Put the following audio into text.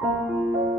Música